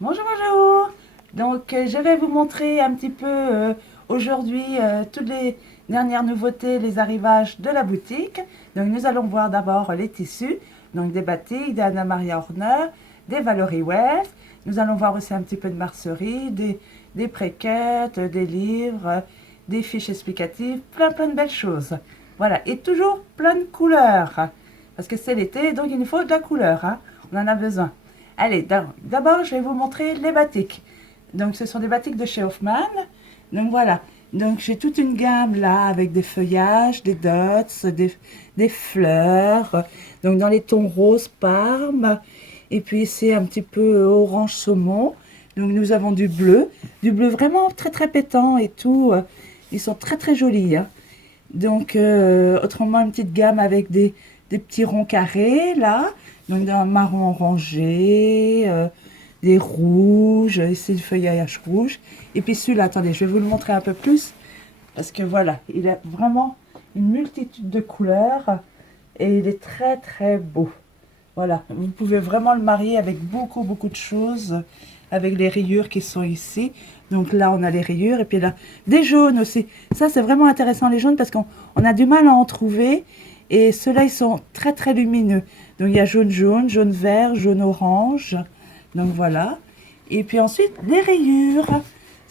Bonjour, bonjour. Donc, je vais vous montrer un petit peu aujourd'hui toutes les dernières nouveautés, les arrivages de la boutique. Donc, nous allons voir d'abord les tissus, donc des batiks, des Anna Maria Horner, des Valerie Wells. Nous allons voir aussi un petit peu de mercerie, des préquettes, des livres, des fiches explicatives, plein de belles choses. Voilà, et toujours plein de couleurs, parce que c'est l'été, donc il nous faut de la couleur, hein. On en a besoin. Allez, d'abord, je vais vous montrer les batiks. Donc, ce sont des batiks de chez Hoffman. Donc, voilà. Donc, j'ai toute une gamme là avec des feuillages, des dots, des fleurs. Donc, dans les tons rose parme. Et puis, c'est un petit peu orange saumon. Donc, nous avons du bleu vraiment très pétant et tout. Ils sont très jolis, hein. Donc, autrement, une petite gamme avec des petits ronds carrés, là. Donc, d'un marron orangé, des rouges, ici le feuillage rouge. Et puis celui-là, attendez, je vais vous le montrer un peu plus. Parce que voilà, il a vraiment une multitude de couleurs. Et il est très beau. Voilà, vous pouvez vraiment le marier avec beaucoup de choses, avec les rayures qui sont ici. Donc là, on a les rayures, et puis là, des jaunes aussi. Ça, c'est vraiment intéressant, les jaunes, parce qu'on a du mal à en trouver. Et ceux-là, ils sont très lumineux. Donc il y a jaune vert, jaune orange. Donc voilà. Et puis ensuite, les rayures.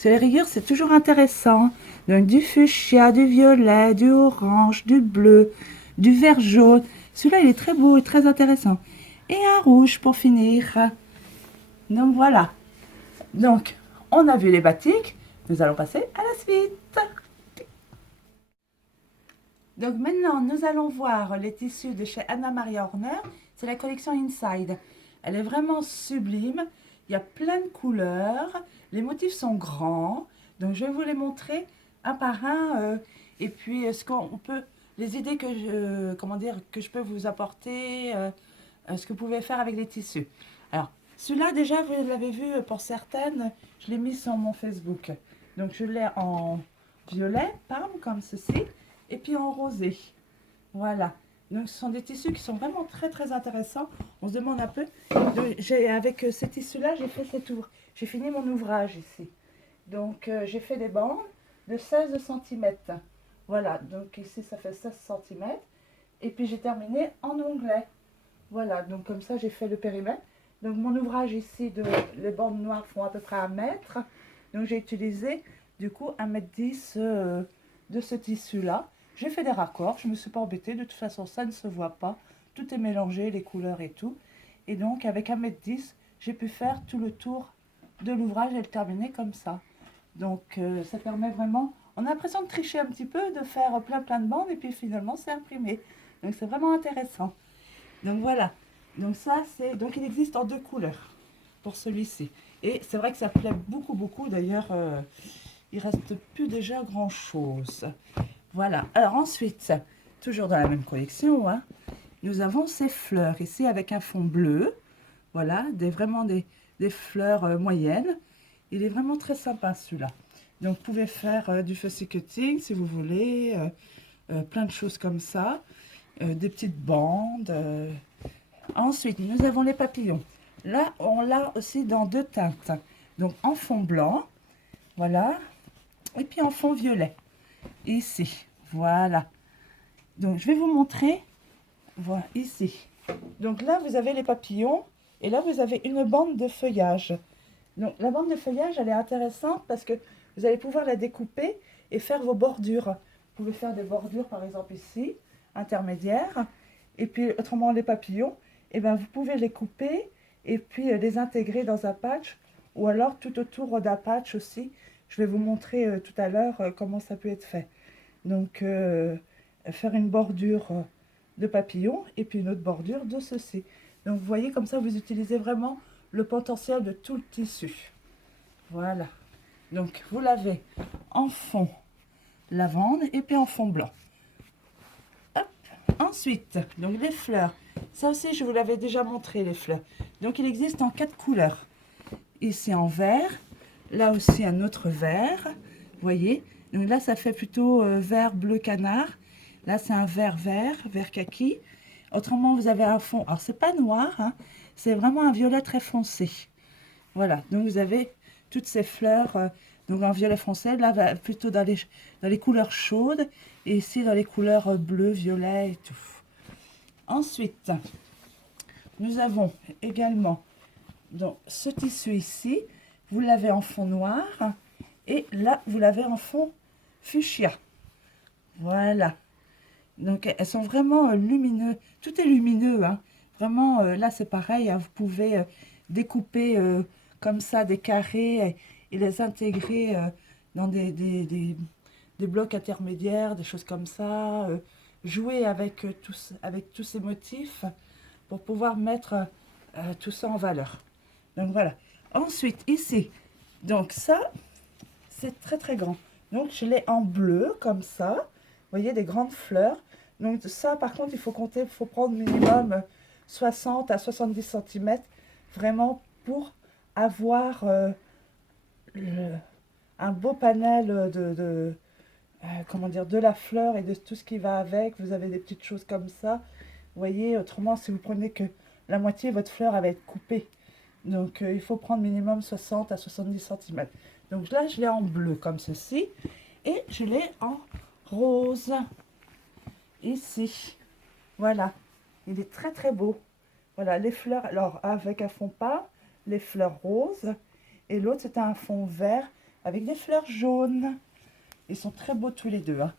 Les rayures, c'est toujours intéressant. Donc du fuchsia, du violet, du orange, du bleu, du vert jaune. Celui-là, il est très beau et très intéressant. Et un rouge pour finir. Donc voilà. Donc, on a vu les batiks. Nous allons passer à la suite. Donc maintenant, nous allons voir les tissus de chez Anna Maria Horner. C'est la collection Inside. Elle est vraiment sublime. Il y a plein de couleurs. Les motifs sont grands. Donc je vais vous les montrer un par un. Et puis ce qu'on peut, les idées que comment dire, que je peux vous apporter, ce que vous pouvez faire avec les tissus. Alors, celui-là déjà, vous l'avez vu pour certaines, je l'ai mis sur mon Facebook. Donc je l'ai en violet, parme comme ceci, et puis en rosé. Voilà. Donc ce sont des tissus qui sont vraiment très intéressants. On se demande un peu. Avec ces tissus-là, j'ai fait ces tours. J'ai fini mon ouvrage ici. Donc j'ai fait des bandes de 16 centimètres. Voilà, donc ici ça fait 16 centimètres. Et puis j'ai terminé en onglet. Voilà, donc comme ça j'ai fait le périmètre. Donc mon ouvrage ici, les bandes noires font à peu près 1 mètre. Donc j'ai utilisé du coup 1,10 m de ce tissu-là. J'ai fait des raccords, je ne me suis pas embêtée, de toute façon ça ne se voit pas. Tout est mélangé, les couleurs et tout. Et donc avec 1,10 m, j'ai pu faire tout le tour de l'ouvrage et le terminer comme ça. Donc ça permet vraiment, on a l'impression de tricher un petit peu, de faire plein de bandes et puis finalement c'est imprimé. Donc c'est vraiment intéressant. Donc voilà. Donc ça, donc il existe en 2 couleurs pour celui-ci. Et c'est vrai que ça plaît beaucoup. D'ailleurs, il reste plus déjà grand-chose. Voilà. Alors ensuite, toujours dans la même collection, hein, nous avons ces fleurs ici avec un fond bleu. Voilà, vraiment des fleurs moyennes. Il est vraiment très sympa celui-là. Donc vous pouvez faire du fussy cutting si vous voulez, plein de choses comme ça, des petites bandes. Ensuite, nous avons les papillons. Là, on l'a aussi dans 2 teintes. Donc, en fond blanc, voilà. Et puis en fond violet, ici. Voilà. Donc, je vais vous montrer. Voilà, ici. Donc là, vous avez les papillons. Et là, vous avez une bande de feuillage. Donc, la bande de feuillage, elle est intéressante parce que vous allez pouvoir la découper et faire vos bordures. Vous pouvez faire des bordures, par exemple, ici, intermédiaires. Et puis, autrement, les papillons, eh ben, vous pouvez les couper et puis les intégrer dans un patch ou alors tout autour d'un patch aussi. Je vais vous montrer tout à l'heure comment ça peut être fait. Donc, faire une bordure de papillon et puis une autre bordure de ceci. Donc, vous voyez, comme ça, vous utilisez vraiment le potentiel de tout le tissu. Voilà. Donc, vous l'avez en fond lavande et puis en fond blanc. Hop. Ensuite, donc les fleurs. Ça aussi, je vous l'avais déjà montré, les fleurs. Donc, il existe en 4 couleurs. Ici en vert, là aussi un autre vert, vous voyez. Donc là, ça fait plutôt vert bleu canard. Là, c'est un vert kaki. Autrement, vous avez un fond, alors c'est pas noir, hein, c'est vraiment un violet très foncé. Voilà, donc vous avez toutes ces fleurs, donc en violet foncé, là plutôt dans les couleurs chaudes, et ici dans les couleurs bleu, violet et tout. Ensuite, nous avons également donc, ce tissu ici, vous l'avez en fond noir, et là vous l'avez en fond fuchsia. Voilà. Donc elles sont vraiment lumineuses, tout est lumineux, hein. Vraiment, là c'est pareil, hein, vous pouvez découper comme ça des carrés et les intégrer dans des blocs intermédiaires, des choses comme ça, jouer avec tous ces motifs pour pouvoir mettre tout ça en valeur. Donc voilà. Ensuite, ici, donc ça, c'est très très grand. Donc je l'ai en bleu, comme ça. Vous voyez, des grandes fleurs. Donc ça, par contre, il faut compter, il faut prendre minimum 60 à 70 cm, vraiment pour avoir un beau panel comment dire, de la fleur et de tout ce qui va avec. Vous avez des petites choses comme ça. Vous voyez, autrement, si vous prenez que la moitié, votre fleur elle va être coupée. Donc il faut prendre minimum 60 à 70 cm. Donc là, je l'ai en bleu comme ceci. Et je l'ai en rose. Ici. Voilà. Il est très très beau. Voilà, les fleurs, alors avec un fond pas, les fleurs roses. Et l'autre, c'est un fond vert avec des fleurs jaunes. Ils sont très beaux tous les deux, hein.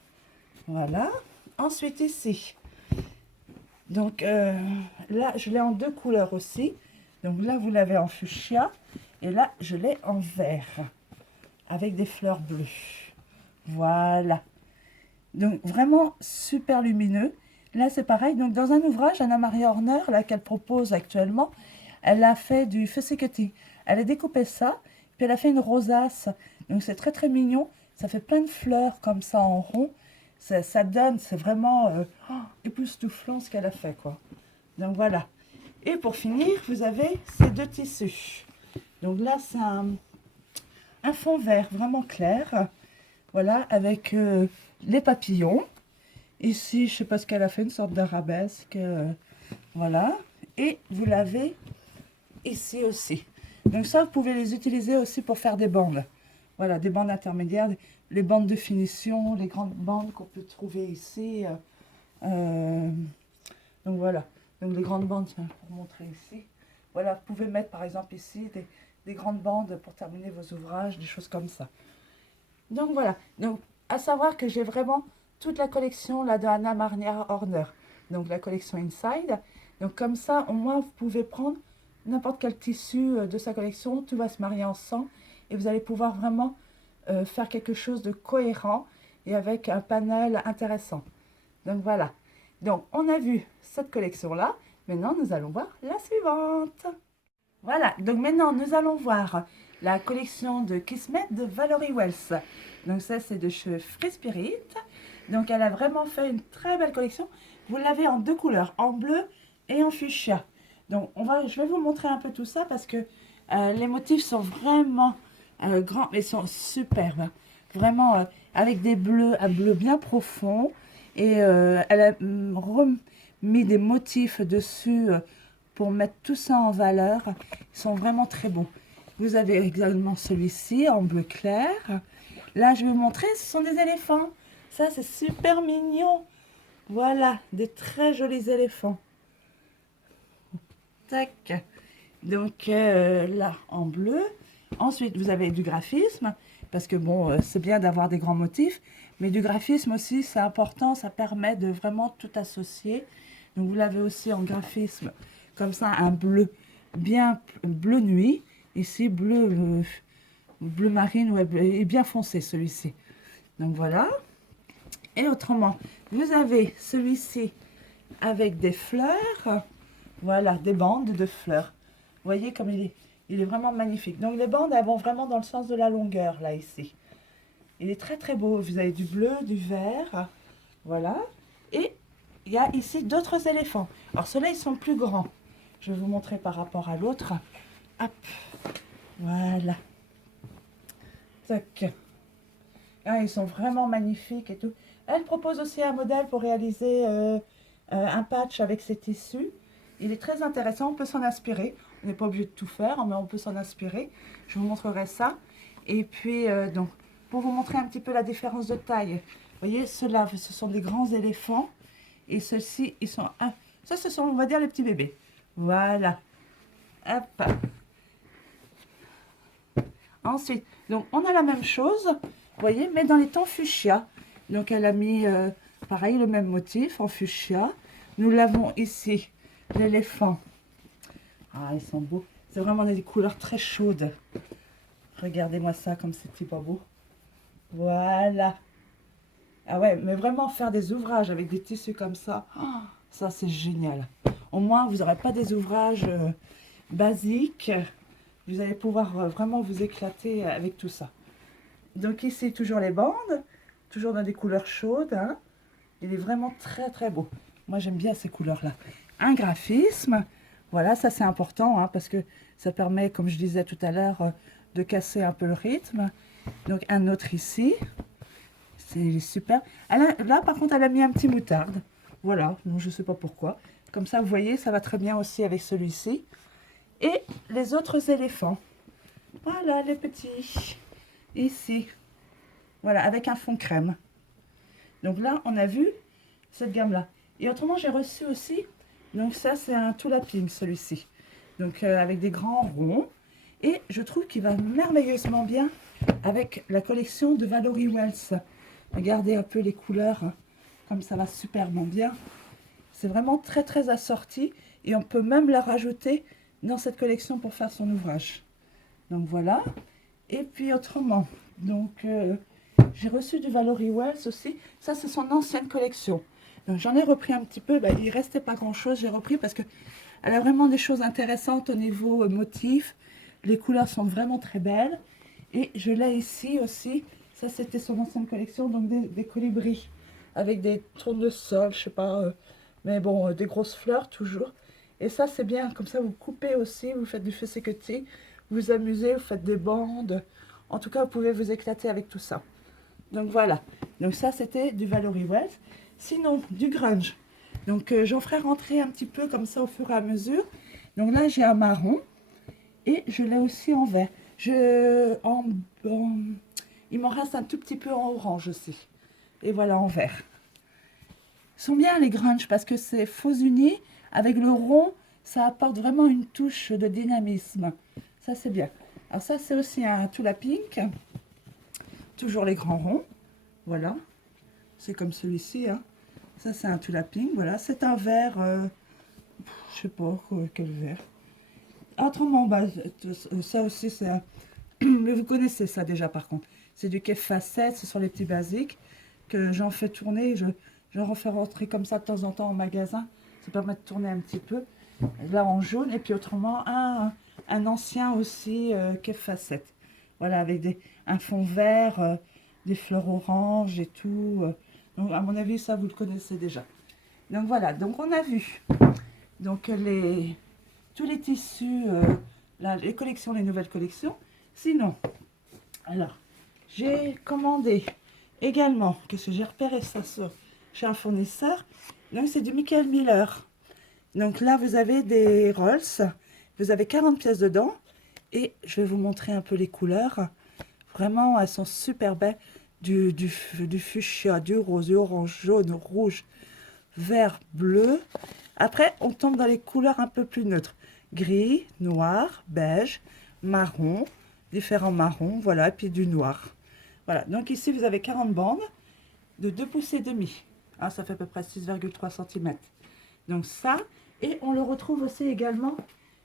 Voilà. Ensuite, ici. Donc là, je l'ai en deux couleurs aussi. Donc là, vous l'avez en fuchsia. Et là, je l'ai en vert. Avec des fleurs bleues. Voilà. Donc vraiment super lumineux. Là, c'est pareil. Donc dans un ouvrage, Anna-Maria Horner, là, qu'elle propose actuellement, elle a fait du fusseketti. Elle a découpé ça, puis elle a fait une rosace. Donc c'est très très mignon. Ça fait plein de fleurs comme ça en rond. Ça donne, c'est vraiment époustouflant ce qu'elle a fait, quoi. Donc voilà. Et pour finir, vous avez ces deux tissus. Donc là, c'est un fond vert vraiment clair. Voilà, avec les papillons. Ici, je ne sais pas ce qu'elle a fait, une sorte d'arabesque. Voilà. Et vous l'avez ici aussi. Donc ça, vous pouvez les utiliser aussi pour faire des bandes. Voilà, des bandes intermédiaires, les bandes de finition, les grandes bandes qu'on peut trouver ici. Donc voilà. Donc les grandes bandes, tiens, pour montrer ici. Voilà, vous pouvez mettre par exemple ici des grandes bandes pour terminer vos ouvrages, des choses comme ça. Donc voilà. Donc à savoir que j'ai vraiment toute la collection là de Anna-Maria Horner. Donc la collection Inside. Donc comme ça, au moins vous pouvez prendre n'importe quel tissu de sa collection, tout va se marier ensemble et vous allez pouvoir vraiment faire quelque chose de cohérent et avec un panel intéressant. Donc voilà. Donc on a vu cette collection là. Maintenant nous allons voir la suivante. Voilà, donc maintenant nous allons voir la collection de Kismet de Valerie Wells. Donc ça c'est de chez Free Spirit. Donc elle a vraiment fait une très belle collection. Vous l'avez en deux couleurs, en bleu et en fuchsia. Donc je vais vous montrer un peu tout ça parce que les motifs sont vraiment grands mais sont superbes. Vraiment avec des bleus, un bleu bien profond. Et elle a remis des motifs dessus pour mettre tout ça en valeur. Ils sont vraiment très beaux. Vous avez également celui-ci en bleu clair. Là, je vais vous montrer, ce sont des éléphants. Ça, c'est super mignon. Voilà, des très jolis éléphants. Tac. Donc là, en bleu. Ensuite, vous avez du graphisme. Parce que bon, c'est bien d'avoir des grands motifs. Mais du graphisme aussi, c'est important. Ça permet de vraiment tout associer. Donc vous l'avez aussi en graphisme. Comme ça, un bleu bien bleu nuit. Ici, bleu marine et bien foncé celui-ci. Donc voilà. Et autrement, vous avez celui-ci avec des fleurs. Voilà, des bandes de fleurs. Vous voyez comme il est vraiment magnifique. Donc les bandes, elles vont vraiment dans le sens de la longueur, là, ici. Il est très très beau. Vous avez du bleu, du vert. Voilà. Et il y a ici d'autres éléphants. Alors ceux-là, ils sont plus grands. Je vais vous montrer par rapport à l'autre. Hop. Voilà. Tac. Ah, ils sont vraiment magnifiques et tout. Elle propose aussi un modèle pour réaliser un patch avec ses tissus. Il est très intéressant, on peut s'en inspirer. On n'est pas obligé de tout faire, mais on peut s'en inspirer. Je vous montrerai ça. Et puis, donc, pour vous montrer un petit peu la différence de taille. Vous voyez, ceux-là, ce sont des grands éléphants. Et ceux-ci, ils sont... ça, ce sont, on va dire, les petits bébés. Voilà. Hop. Ensuite, donc, on a la même chose, vous voyez, mais dans les tons fuchsia. Donc, elle a mis, pareil, le même motif en fuchsia. Nous l'avons ici, l'éléphant. Ah, ils sont beaux. C'est vraiment des couleurs très chaudes. Regardez-moi ça, comme c'est petit pas beau. Voilà. Ah ouais, mais vraiment faire des ouvrages avec des tissus comme ça, ça c'est génial. Au moins, vous n'aurez pas des ouvrages basiques. Vous allez pouvoir vraiment vous éclater avec tout ça. Donc ici, toujours les bandes, toujours dans des couleurs chaudes. Hein. Il est vraiment très très beau. Moi, j'aime bien ces couleurs-là. Un graphisme, voilà, ça c'est important hein, parce que ça permet, comme je disais tout à l'heure, de casser un peu le rythme. Donc un autre ici. C'est super. Là, par contre, elle a mis un petit moutarde. Voilà, donc je ne sais pas pourquoi. Comme ça, vous voyez, ça va très bien aussi avec celui-ci. Et les autres éléphants. Voilà, les petits. Ici. Voilà, avec un fond crème. Donc là, on a vu cette gamme-là. Et autrement, j'ai reçu aussi, donc ça, c'est un tulaping, celui-ci. Donc avec des grands ronds. Et je trouve qu'il va merveilleusement bien avec la collection de Valerie Wells. Regardez un peu les couleurs, hein, comme ça va superbement bien. C'est vraiment très très assorti et on peut même la rajouter dans cette collection pour faire son ouvrage. Donc voilà. Et puis autrement, donc j'ai reçu du Valerie Wells aussi. Ça c'est son ancienne collection. Donc j'en ai repris un petit peu. Il restait pas grand chose. J'ai repris parce que elle a vraiment des choses intéressantes au niveau motif. Les couleurs sont vraiment très belles. Et je l'ai ici aussi. Ça, c'était son ancienne collection, donc des colibris avec des tournesols, je sais pas, mais bon, des grosses fleurs toujours. Et ça, c'est bien, comme ça, vous coupez aussi, vous faites du fessicotti, vous vous amusez, vous faites des bandes. En tout cas, vous pouvez vous éclater avec tout ça. Donc voilà. Donc ça, c'était du Valerie Wells. Sinon, du grunge. Donc j'en ferai rentrer un petit peu comme ça au fur et à mesure. Donc là, j'ai un marron et je l'ai aussi en vert. Il m'en reste un tout petit peu en orange aussi. Et voilà, en vert. Ils sont bien les grunge parce que c'est faux uni. Avec le rond, ça apporte vraiment une touche de dynamisme. Ça, c'est bien. Alors ça, c'est aussi un Tula Pink. Toujours les grands ronds. Voilà. C'est comme celui-ci. Hein. Ça, c'est un Tula Pink. Voilà. C'est un vert... je sais pas quel vert. Autrement, ça aussi, c'est un... Mais vous connaissez ça déjà, par contre. C'est du kef facette, ce sont les petits basiques que j'en fais tourner. J'en fais rentrer comme ça de temps en temps en magasin. Ça permet de tourner un petit peu. Là en jaune. Et puis autrement, un ancien aussi kef facette. Voilà, avec un fond vert, des fleurs oranges et tout. Donc à mon avis, ça vous le connaissez déjà. Donc voilà, donc on a vu donc tous les tissus, les collections, les nouvelles collections. Sinon, alors, j'ai commandé également, qu'est-ce que j'ai repéré ça chez un fournisseur. Donc, c'est du Michael Miller. Donc là, vous avez des Rolls. Vous avez 40 pièces dedans. Et je vais vous montrer un peu les couleurs. Vraiment, elles sont super belles. Du fuchsia, du rose, du orange, jaune, rouge, vert, bleu. Après, on tombe dans les couleurs un peu plus neutres. Gris, noir, beige, marron, différents marrons, voilà, et puis du noir. Voilà, donc ici vous avez 40 bandes de 2 pouces et demi. Ah, ça fait à peu près 6,3 cm. Donc ça, et on le retrouve aussi également,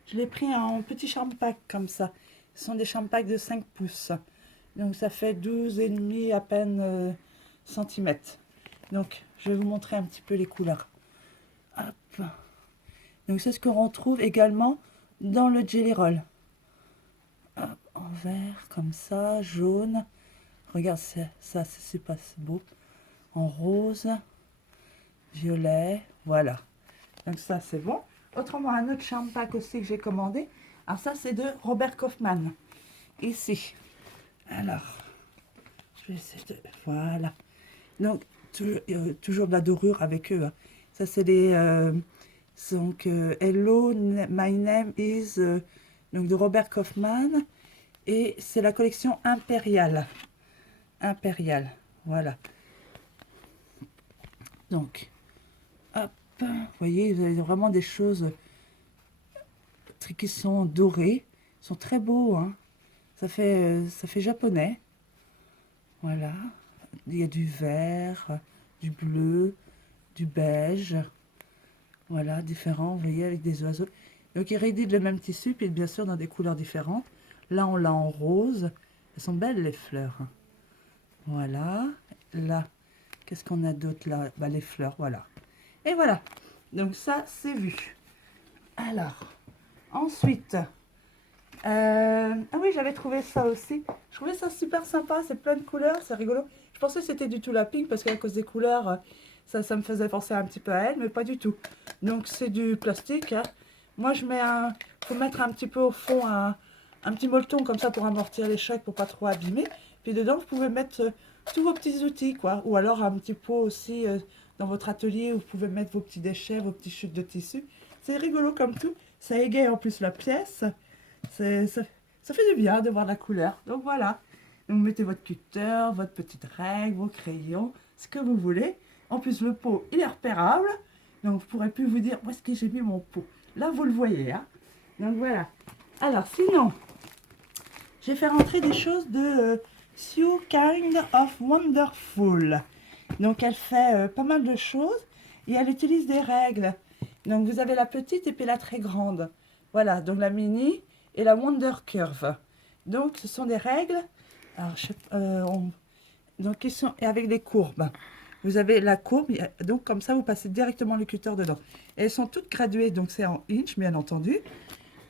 je l'ai pris en petit charme pack comme ça. Ce sont des charme packs de 5 pouces. Donc ça fait 12,5 à peine centimètres. Donc je vais vous montrer un petit peu les couleurs. Hop. Donc c'est ce qu'on retrouve également dans le Jelly Roll. Hop, en vert, comme ça, jaune. Regarde, ça c'est super beau. En rose, violet, voilà. Donc ça c'est bon. Autrement, un autre charm pack aussi que j'ai commandé. Alors ça c'est de Robert Kaufman. Ici. Alors, je vais essayer de... Voilà. Donc, toujours de la dorure avec eux. Hein. Ça c'est des Donc, Hello, My Name is, donc de Robert Kaufman. Et c'est la collection Impériale. Impériale, voilà. Donc, hop, vous voyez, vous avez vraiment des choses qui sont dorées. Ils sont très beaux, hein. Ça fait japonais. Voilà. Il y a du vert, du bleu, du beige. Voilà, différents, vous voyez, avec des oiseaux. Donc, ils rééditent le même tissu, puis bien sûr dans des couleurs différentes. Là, on l'a en rose. Elles sont belles, les fleurs. Voilà. Là, qu'est-ce qu'on a d'autre là? Bah, les fleurs, voilà. Et voilà. Donc, ça, c'est vu. Alors, ensuite... ah oui, j'avais trouvé ça aussi. Je trouvais ça super sympa. C'est plein de couleurs, c'est rigolo. Je pensais que c'était du tout la pink parce qu'à cause des couleurs, ça me faisait penser un petit peu à elle, mais pas du tout. Donc c'est du plastique, hein. Moi je mets un... faut mettre un petit peu au fond un petit molleton comme ça pour amortir les chocs, pour pas trop abîmer. Puis dedans vous pouvez mettre tous vos petits outils, quoi. Ou alors un petit pot aussi dans votre atelier où vous pouvez mettre vos petits déchets, vos petites chutes de tissu. C'est rigolo comme tout. Ça égaye en plus la pièce. Ça fait du bien de voir la couleur. Donc voilà. Donc vous mettez votre cutter, votre petite règle, vos crayons, ce que vous voulez. En plus, le pot, il est repérable. Donc vous ne pourrez plus vous dire où est-ce que j'ai mis mon pot. Là, vous le voyez, hein. Donc voilà. Alors sinon, j'ai fait rentrer des choses de Sue Kind of Wonderful. Donc elle fait pas mal de choses et elle utilise des règles. Donc vous avez la petite et puis la très grande. Voilà, donc la mini et la Wonder Curve. Donc ce sont des règles. Alors, donc ils sont avec des courbes. Vous avez la courbe, donc comme ça vous passez directement le cutter dedans. Et elles sont toutes graduées, donc c'est en inch bien entendu.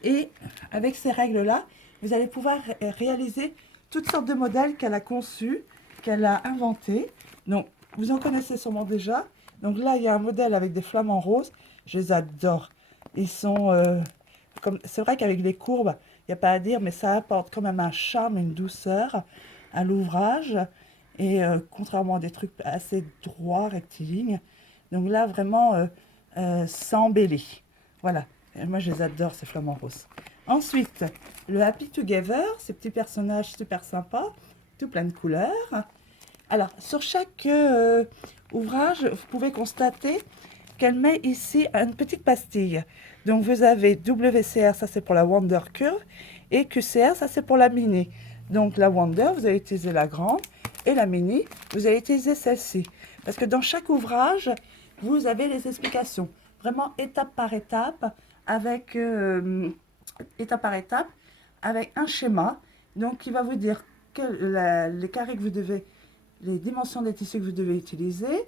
Et avec ces règles-là, vous allez pouvoir réaliser toutes sortes de modèles qu'elle a conçus, qu'elle a inventés. Donc vous en connaissez sûrement déjà. Donc là, il y a un modèle avec des flamants roses. Je les adore. Ils sont... c'est vrai qu'avec les courbes, il n'y a pas à dire, mais ça apporte quand même un charme, une douceur à l'ouvrage. Et contrairement à des trucs assez droits, rectilignes. Donc là, vraiment, ça embellit. Voilà. Et moi, je les adore, ces flamants roses. Ensuite, le Happy Together, ces petits personnages super sympas, tout plein de couleurs. Alors, sur chaque ouvrage, vous pouvez constater qu'elle met ici une petite pastille. Donc, vous avez WCR, ça c'est pour la Wonder Curve, et QCR, ça c'est pour la mini. Donc, la Wonder, vous allez utiliser la grande, et la mini, vous allez utiliser celle-ci. Parce que dans chaque ouvrage, vous avez les explications, vraiment étape par étape, avec un schéma. Donc, qui va vous dire les carrés que vous devez, les dimensions des tissus que vous devez utiliser,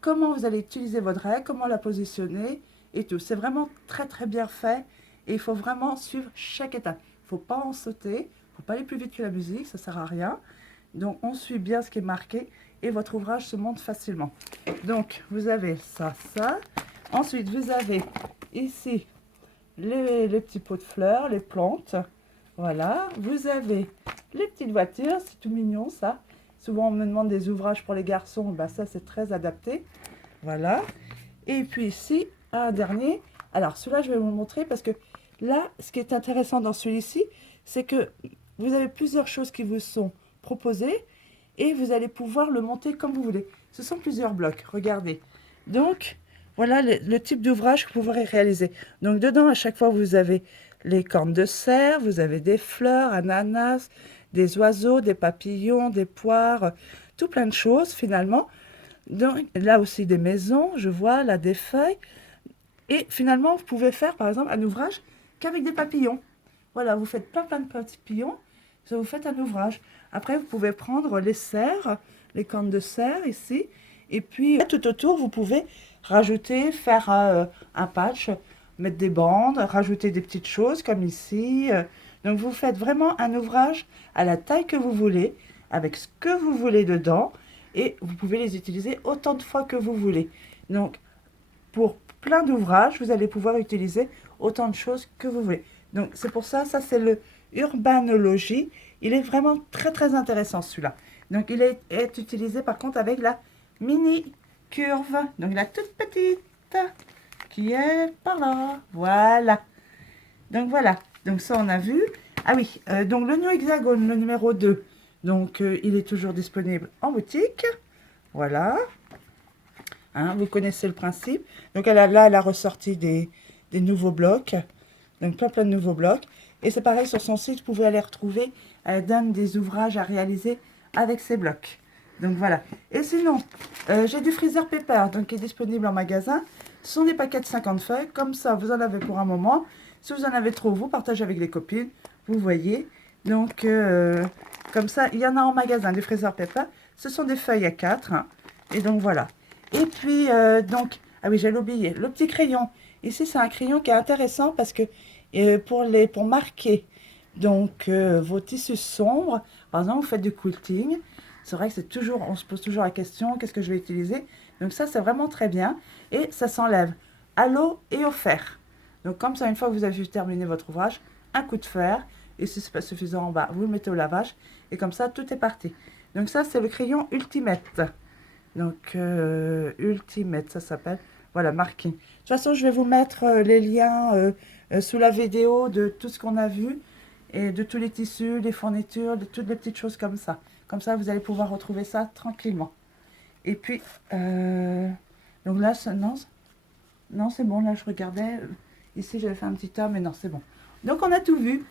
comment vous allez utiliser votre règle, comment la positionner et tout. C'est vraiment très très bien fait et il faut vraiment suivre chaque étape. Il ne faut pas en sauter, il ne faut pas aller plus vite que la musique, ça ne sert à rien. Donc on suit bien ce qui est marqué et votre ouvrage se monte facilement. Donc vous avez ça, ça. Ensuite vous avez ici les petits pots de fleurs, les plantes. Voilà, vous avez les petites voitures, c'est tout mignon ça. Souvent on me demande des ouvrages pour les garçons, ben ça c'est très adapté. Voilà. Et puis ici, un dernier. Alors celui-là je vais vous le montrer parce que là, ce qui est intéressant dans celui-ci, c'est que vous avez plusieurs choses qui vous sont proposées et vous allez pouvoir le monter comme vous voulez. Ce sont plusieurs blocs, regardez. Donc, voilà le type d'ouvrage que vous pourrez réaliser. Donc dedans, à chaque fois, vous avez les cornes de cerf, vous avez des fleurs, ananas, des oiseaux, des papillons, des poires, tout plein de choses finalement. Donc, là aussi des maisons, je vois, là des feuilles. Et finalement, vous pouvez faire par exemple un ouvrage qu'avec des papillons. Voilà, vous faites plein de papillons, ça vous fait un ouvrage. Après, vous pouvez prendre les cerfs, les cornes de cerf ici. Et puis, tout autour, vous pouvez rajouter, faire un patch, mettre des bandes, rajouter des petites choses comme ici. Donc, vous faites vraiment un ouvrage à la taille que vous voulez, avec ce que vous voulez dedans. Et vous pouvez les utiliser autant de fois que vous voulez. Donc, pour plein d'ouvrages, vous allez pouvoir utiliser autant de choses que vous voulez. Donc, c'est pour ça, ça c'est le Urbanologie. Il est vraiment très très intéressant celui-là. Donc, il est utilisé par contre avec la mini curve, donc la toute petite. qui est par là. Voilà. Donc voilà. Donc ça, on a vu. Ah oui, donc le New Hexagone, le numéro 2. Donc il est toujours disponible en boutique. Voilà. Hein, vous connaissez le principe. Donc elle a ressorti des nouveaux blocs. Donc plein de nouveaux blocs. Et c'est pareil sur son site, vous pouvez aller retrouver. Elle donne des ouvrages à réaliser avec ces blocs. Donc voilà. Et sinon, j'ai du Freezer Paper, donc qui est disponible en magasin. Ce sont des paquets de 50 feuilles. Comme ça, vous en avez pour un moment. Si vous en avez trop, vous partagez avec les copines. Vous voyez. Donc, comme ça, il y en a en magasin, du Freezer Paper. Ce sont des feuilles à 4. Hein. Et donc voilà. Et puis, donc, ah oui, j'allais oublier, le petit crayon. Ici, c'est un crayon qui est intéressant parce que pour marquer donc vos tissus sombres, par exemple, vous faites du quilting. C'est vrai que c'est toujours, on se pose toujours la question, qu'est-ce que je vais utiliser? Donc ça, c'est vraiment très bien. Et ça s'enlève à l'eau et au fer. Donc comme ça, une fois que vous avez terminé votre ouvrage, un coup de fer. Et si ce n'est pas suffisant en bas, vous le mettez au lavage. Et comme ça, tout est parti. Donc ça, c'est le crayon Ultimate. Donc, Ultimate, ça s'appelle. Voilà, marquing. De toute façon, je vais vous mettre les liens sous la vidéo de tout ce qu'on a vu et de tous les tissus, les fournitures, de toutes les petites choses comme ça. Comme ça, vous allez pouvoir retrouver ça tranquillement. Et puis, donc là, non, c'est bon. Là, je regardais. Ici, j'avais fait un petit tas, mais non, c'est bon. Donc, on a tout vu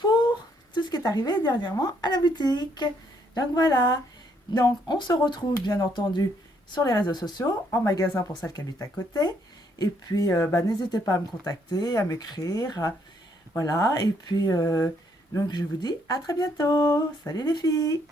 pour tout ce qui est arrivé dernièrement à la boutique. Donc, voilà. Donc, on se retrouve, bien entendu, sur les réseaux sociaux, en magasin pour celles qui habitent à côté. Et puis, n'hésitez pas à me contacter, à m'écrire. Voilà. Et puis, donc, je vous dis à très bientôt. Salut les filles.